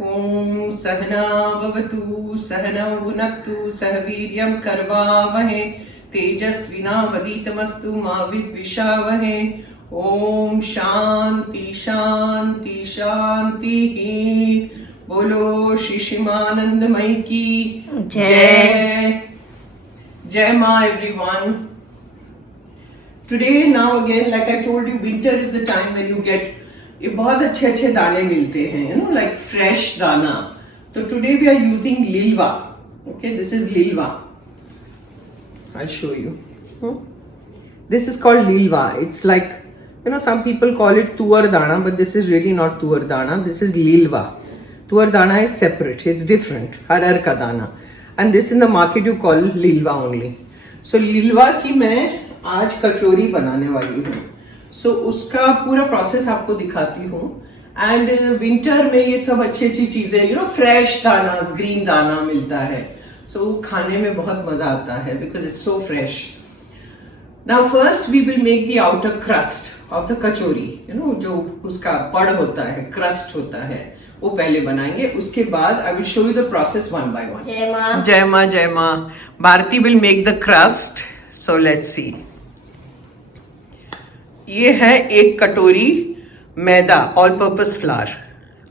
ॐ सहना भवतु सहनौ भुनक्तु सह वीर्यं करवावहे तेजस्विनावधीतमस्तु मा विद्विषावहे। ॐ शांति शांति शांति। बोलो श्री शिमानंदमयी की जय। जय माँ everyone. Today now again like I told you winter is the time when you get ये बहुत अच्छे अच्छे दाने मिलते हैं, you know, like fresh दाना. तो today we are using lilva. Okay, this is lilva. I'll show you. This is called lilva. It's like, you know, some people call it tuar dana, but this is really not tuar dana. This is lilva. Tuar dana is separate. It's different. Harar ka dana. And this in the market you call lilva only. So lilva की मैं आज कचौरी बनाने वाली हूँ. सो उसका पूरा process आपको दिखाती हूँ. एंड विंटर में ये सब अच्छी अच्छी चीजें, यू नो, फ्रेश दाना, ग्रीन दाना मिलता है. सो खाने में बहुत मजा आता है because it's so fresh. Now first we will make the outer crust of the kachori. You know, जो उसका पड़ होता है, क्रस्ट होता है, वो पहले बनाएंगे. उसके बाद I will show you the process one by one. जय माँ. जय माँ, जय माँ. Bharti will make the crust. So let's see. ये है एक कटोरी मैदा, all purpose flour.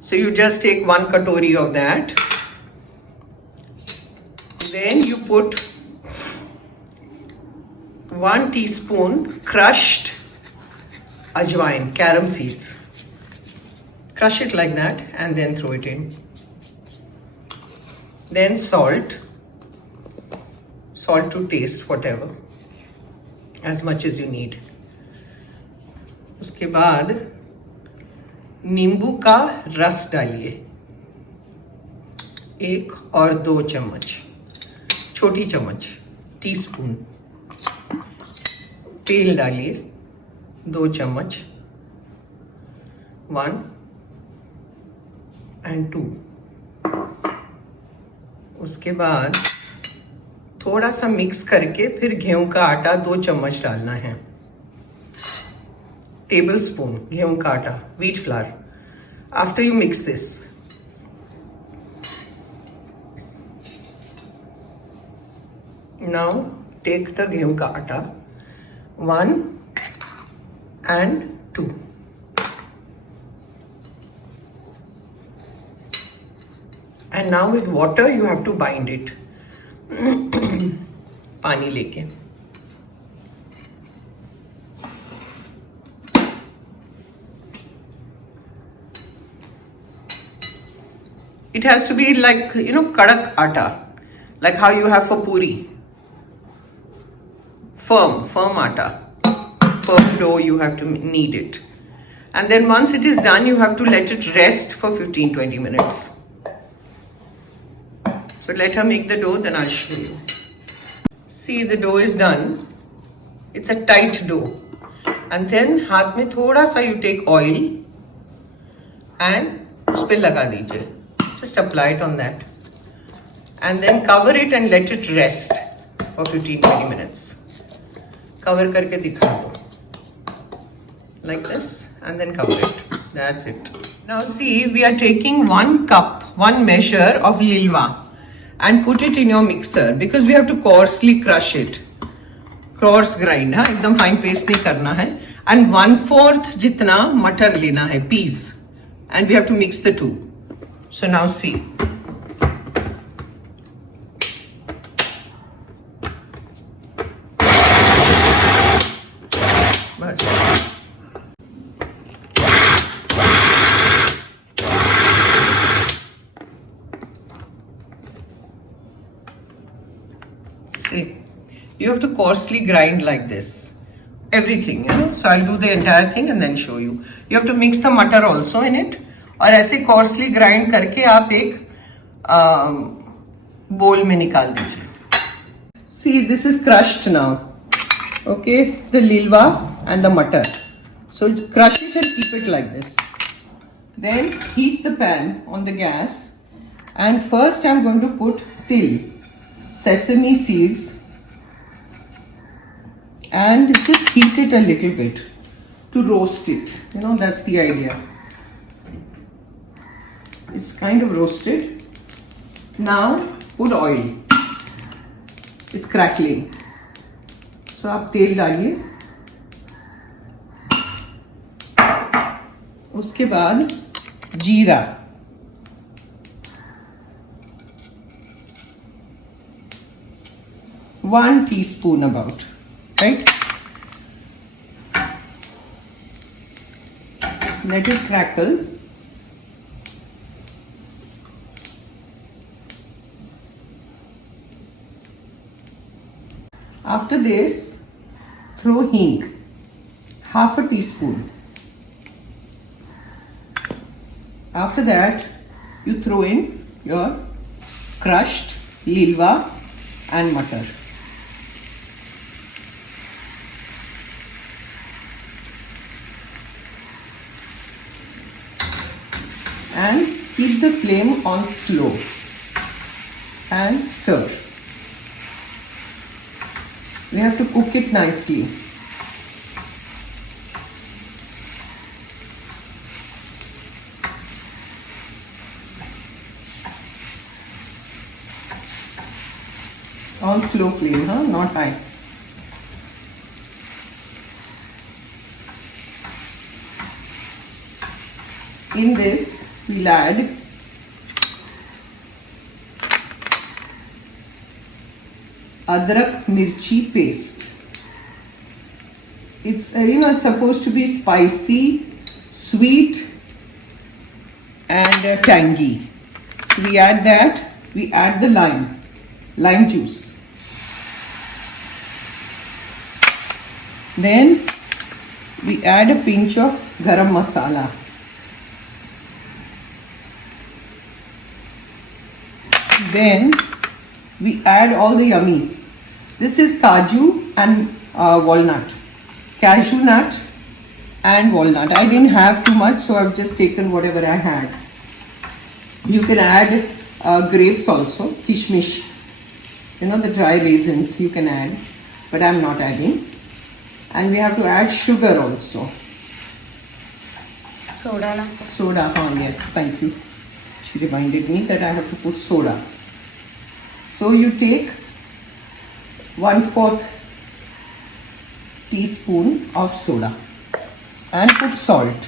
So you just take 1 katori of that. Then you put 1 teaspoon crushed ajwain, carom seeds. Crush it like that and then throw it in. Then salt to taste, whatever, as much as you need. उसके बाद नींबू का रस डालिए 1 और 2 चम्मच, छोटी चम्मच, टीस्पून. तेल डालिए 2 चम्मच, 1 and 2. उसके बाद थोड़ा सा मिक्स करके फिर गेहूं का आटा 2 चम्मच डालना है. टेबल स्पून गेहूं का आटा, wheat flour. After you mix this, now take the गेहूं का आटा 1 and 2. And now with water you have to bind it. पानी लेके it has to be like, you know, kadak atta, like how you have for puri. Firm atta, firm dough. You have to knead it, and then once it is done you have to let it rest for 15-20 minutes. So let her make the dough, then I'll show you. See, the dough is done. It's a tight dough. And then हाथ में थोड़ा सा you take oil and उस पे लगा दीजिए. Just apply it on that. And then cover it and let it rest for 15-20 minutes. Cover करके दिखा दो. Like this. And then cover it. That's it. Now see, we are taking 1 cup, 1 measure of lilva. And put it in your mixer because we have to coarsely crush it. Coarse grind, हाँ, एकदम fine paste नहीं करना है. And 1/4 जितना मटर लेना है, peas. And we have to mix the two. So now see. See, you have to coarsely grind like this. Everything, you know. So I'll do the entire thing and then show you. You have to mix the butter also in it. और ऐसे coarsely grind करके आप एक bowl में निकाल दीजिए. See, this is crushed now. Okay, the lilva and the butter. So crush it and keep it like this. Then heat the pan on the gas. And first I'm going to put til, sesame seeds, and just heat it a little bit to roast it. You know, that's the idea. It's kind of roasted. Now put oil. It's crackling. So आप तेल डालिए. उसके बाद जीरा. One teaspoon about, right? Let it crackle. After this, throw hing, half a teaspoon. After that, you throw in your crushed lilwa and mutton. And keep the flame on slow and stir. We have to cook it nicely. On slow flame, not high. In this, we'll add adrak mirchi paste. It's very much supposed to be spicy, sweet, and tangy. So we add that. We add the lime juice. Then we add a pinch of garam masala. Then we add all the yummy. This is kaju and walnut. Cashew nut and walnut. I didn't have too much, so I've just taken whatever I had. You can add grapes also, kishmish. The dry raisins you can add, but I'm not adding. And we have to add sugar also. Soda, yes, thank you. She reminded me that I have to put soda. So you take 1/4 teaspoon of soda and put salt.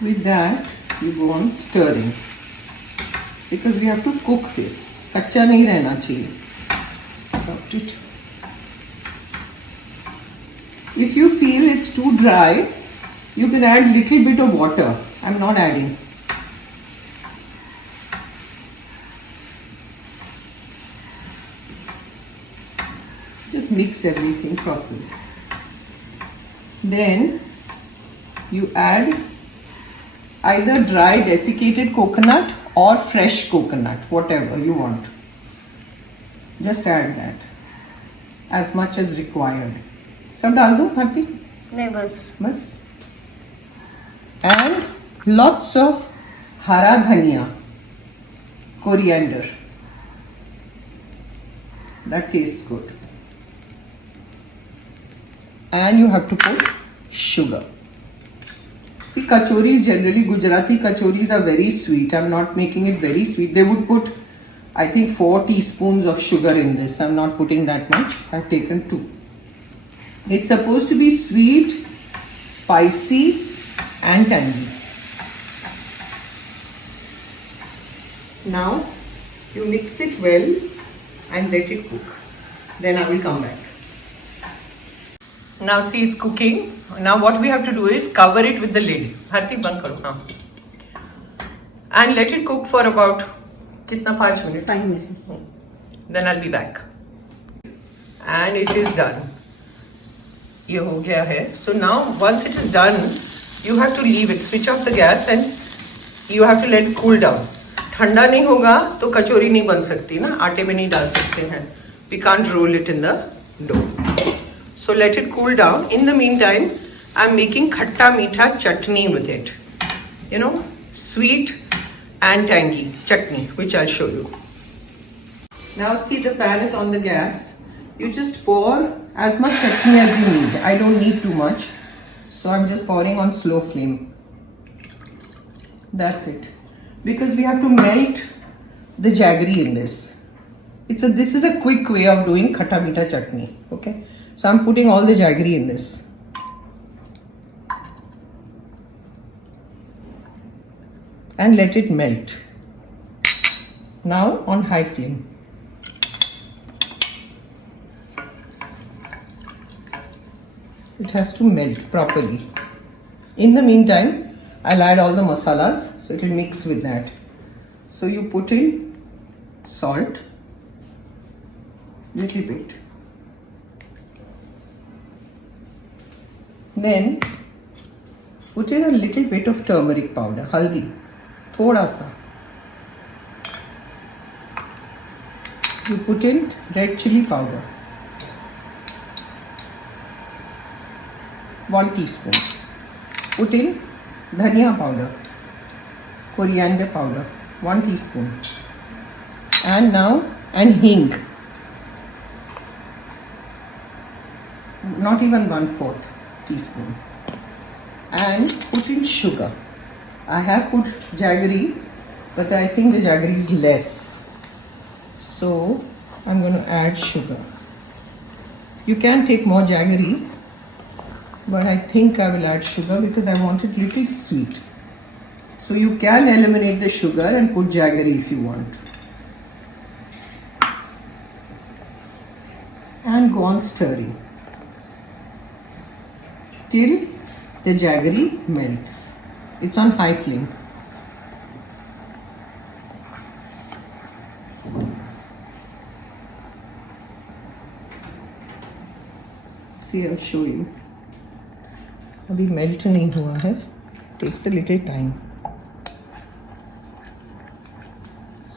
With that, you go on stirring because we have to cook this. कच्चा नहीं रहना चाहिए. Got it. If you feel it's too dry, you can add little bit of water. I'm not adding. Just mix everything properly. Then you add either dry desiccated coconut or fresh coconut, whatever you want. Just add that as much as required. सब डाल दो भारती? नहीं बस. And lots of hara dhania, coriander. That tastes good. And you have to put sugar. See, kachoris generally, Gujarati kachoris are very sweet. I'm not making it very sweet. They would put, I think, 4 teaspoons of sugar in this. I'm not putting that much. I've taken 2. It's supposed to be sweet, spicy, and tangy. Now, you mix it well and let it cook. Then I will come back. Now see, it's cooking. Now what we have to do is cover it with the lid. Harti band karo now. And let it cook for about kitna 5 minutes. 5 minutes. Then I'll be back. And it is done. ये हो गया है. So now once it is done, you have to leave it. Switch off the gas and you have to let it cool down. ठंडा नहीं होगा तो कचौरी नहीं बन सकती ना, आटे में नहीं डाल सकते हैं. We can't roll it in the dough. So let it cool down. In the meantime, I'm making khatta meetha chutney with it. Sweet and tangy chutney, which I'll show you. Now see, the pan is on the gas. You just pour as much chutney as you need. I don't need too much, so I'm just pouring on slow flame. That's it. Because we have to melt the jaggery in this. This is a quick way of doing khatta meetha chutney. Okay, so I'm putting all the jaggery in this. And let it melt. Now on high flame. It has to melt properly. In the meantime, I'll add all the masalas, so it will mix with that. So you put in salt, little bit. Then put in a little bit of turmeric powder, haldi, thoda sa. You put in red chili powder, 1 teaspoon. Put in dhania powder, coriander powder, 1 teaspoon. And hing, not even 1/4 teaspoon. And put in sugar. I have put jaggery, but I think the jaggery is less. So I'm going to add sugar. You can take more jaggery, but I think I will add sugar because I want it little sweet. So you can eliminate the sugar and put jaggery if you want. And go on stirring till the jaggery melts. It's on high flame. See, I'll show you. अभी melt नहीं हुआ है. Takes a little time.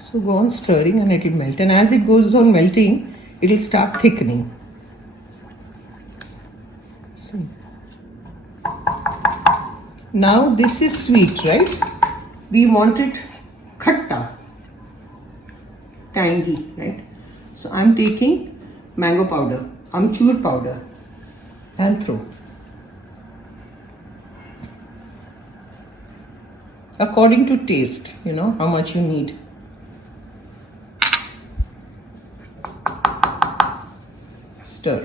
So go on stirring and it will melt. And as it goes on melting, it will start thickening. See. Now this is sweet, right? We want it khatta, tangy, right? So I'm taking mango powder, amchur powder, and throw. According to taste, how much you need. Stir.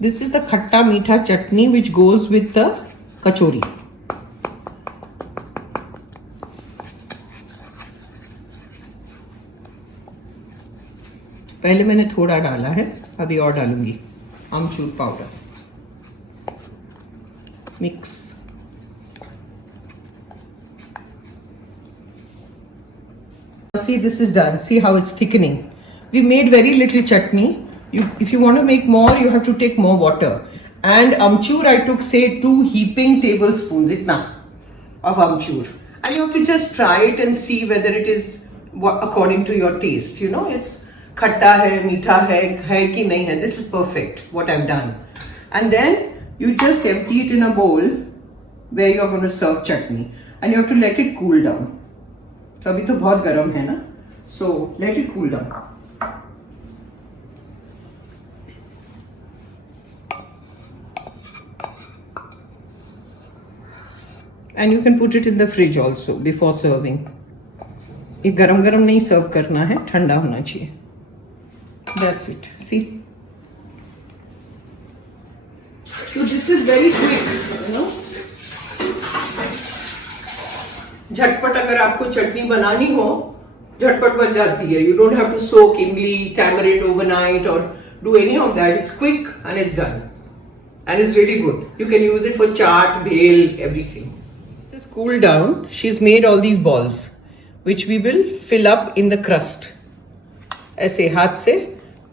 This is the khatta meetha chutney which goes with the kachori. पहले मैंने थोड़ा डाला है, अभी और डालूंगी आमचूर powder. Mix. See, this is done. See how it's thickening. We made very little chutney. If you want to make more, you have to take more water. And amchur, I took say 2 heaping tablespoons itna of amchur. And you have to just try it and see whether it is according to your taste. It's khatta hai, meetha hai ki nahi hai. This is perfect, what I've done. And then you just empty it in a bowl where you're going to serve chutney. And you have to let it cool down. So abhi to bahut garam hai na. So let it cool down. And you can put it in the fridge also before serving. ये गरम गरम नहीं सर्व करना है, ठंडा होना चाहिए. That's it. See. So this is very quick, झटपट अगर आपको चटनी बनानी हो, झटपट बन जाती है. You don't have to soak imli, tamarind overnight or do any of that. It's quick and it's done. And it's really good. You can use it for chaat, bhel, everything. This is cooled down. She's made all these balls, which we will fill up in the crust. ऐसे हाथ से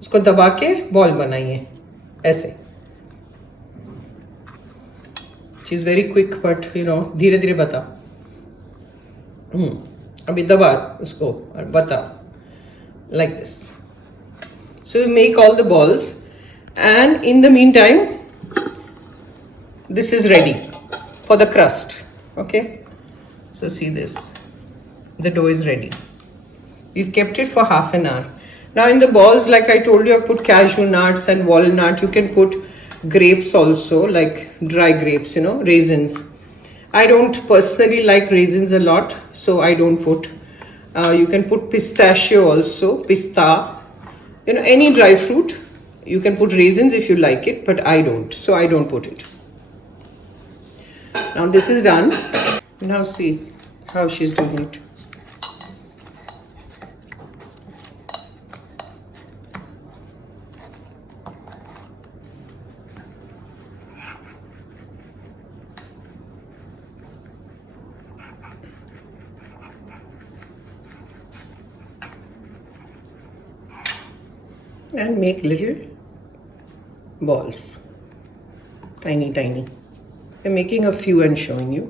उसको दबा के ball बनाइए ऐसे. She's very quick, but धीरे धीरे बता. अभी दबा उसको और बता. Like this. So you make all the balls, and in the meantime, this is ready for the crust. Okay, so see this. The dough is ready. We've kept it for half an hour. Now in the balls, like I told you, I put cashew nuts and walnut. You can put grapes also, like dry grapes, raisins. I don't personally like raisins a lot, so I don't put. You can put pistachio also, pista. Any dry fruit. You can put raisins if you like it, but I don't, so I don't put it. Now this is done. Now see how she's doing it. And make little balls, tiny. I'm making a few and showing you.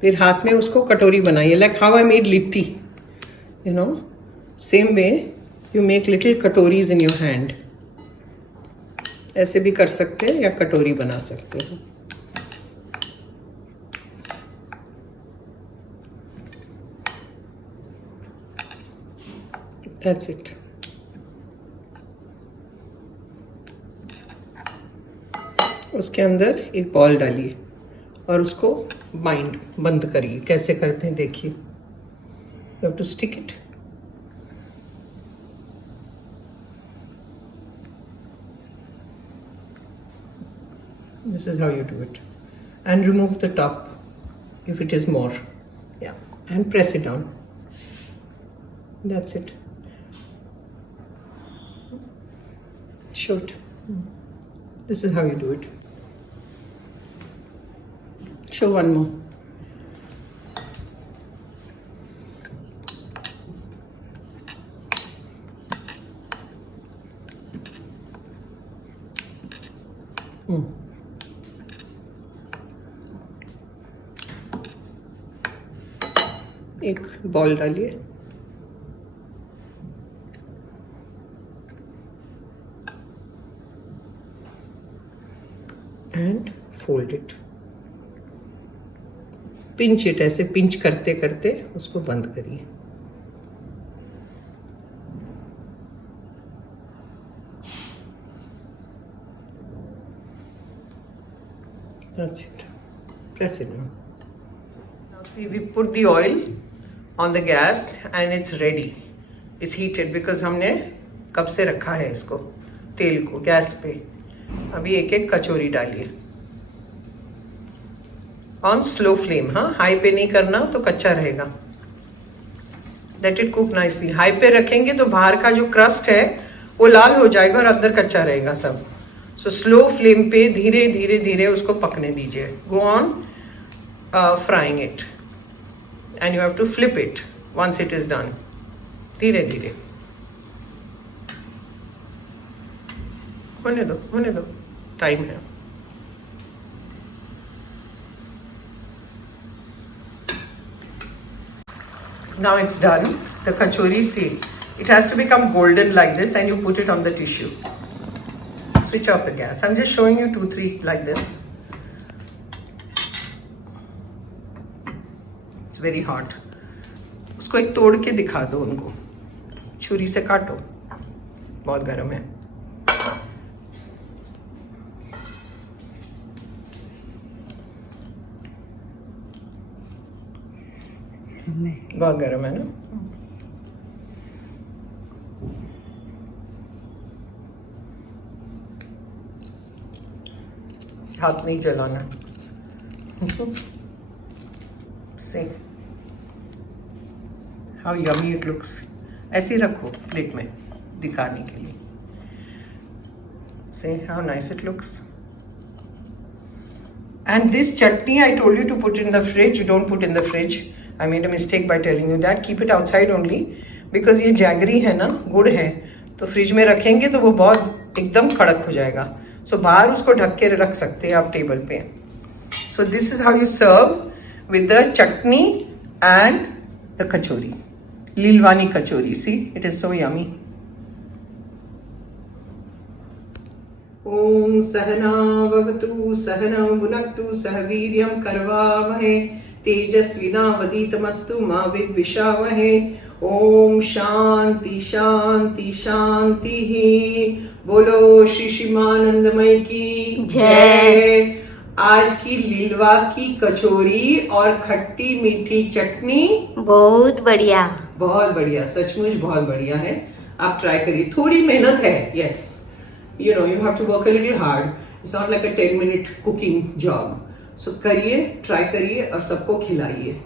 फिर हाथ में उसको कटोरी बनाइए, like how I made litti, same way you make little कटोरीज in your hand. ऐसे भी कर सकते हैं या कटोरी बना सकते हैं. That's it. उसके अंदर एक बॉल डालिए और उसको बंद करिए. कैसे करते हैं देखिए. You have to stick it. This is how you do it. And remove the top if it is more. Yeah. And press it down. That's it. Show it. This is how you do it. Show one more. एक ball डालिए. And fold it. Pinch it. ऐसे pinch करते करते उसको बंद करिए. That's it. Press it now. Now see, we put the oil on the gas and it's ready. It's heated because हमने कब से रखा है इसको, तेल को गैस पे. अभी एक एक कचौरी डालिए. On slow flame. हाँ, हाई पे नहीं करना तो कच्चा रहेगा. Let it cook nicely. High पे रखेंगे तो बाहर का जो क्रस्ट है वो लाल हो जाएगा और अंदर कच्चा रहेगा सब. सो स्लो फ्लेम पे धीरे धीरे धीरे उसको पकने दीजिए. Go on frying it and you have to flip it once it is done. धीरे धीरे. होने दो. टाइम है. Now it's done. The kachori, see, it has to become golden like this and you put it on the tissue. Switch off the gas. I'm just showing you 2-3 like this. It's very hot. उसको एक तोड़ के दिखा दो उनको. छुरी से काटो. बहुत गर्म है. बहुत गर्म है ना. हाथ नहीं जलाना. See how yummy it looks. ऐसे ही रखो प्लेट में दिखाने के लिए. See how nice it looks. And this chutney I told you to put in the fridge. You don't put in the fridge. I made a mistake by telling you that. Keep it outside only because ये jaggery है ना, गुड़ है, तो fridge में रखेंगे तो वो बहुत एकदम कड़क हो जाएगा. सो बाहर उसको ढक के रख सकते हैं आप टेबल पे. So this is how you serve with the chutney and the kachori. लीलवानी kachori. See it is so yummy. ओम सहना भवतु सहनौ भुनक्तु सह वीर्यं करवावहै तेजस्विनावधीतमस्तु मा विद्विषावहे। ओम शांति शांति शांति ही। बोलो श्री शिवानंदमय की जय। आज की लिलवा की कचौरी और खट्टी मीठी चटनी बहुत बढ़िया। बहुत बढ़िया, सचमुच बहुत बढ़िया है। आप ट्राई करिए, थोड़ी मेहनत है, yes, you have to work a little hard, it's not like a 10 minute cooking job. So करिए, ट्राई करिए और सबको खिलाइए।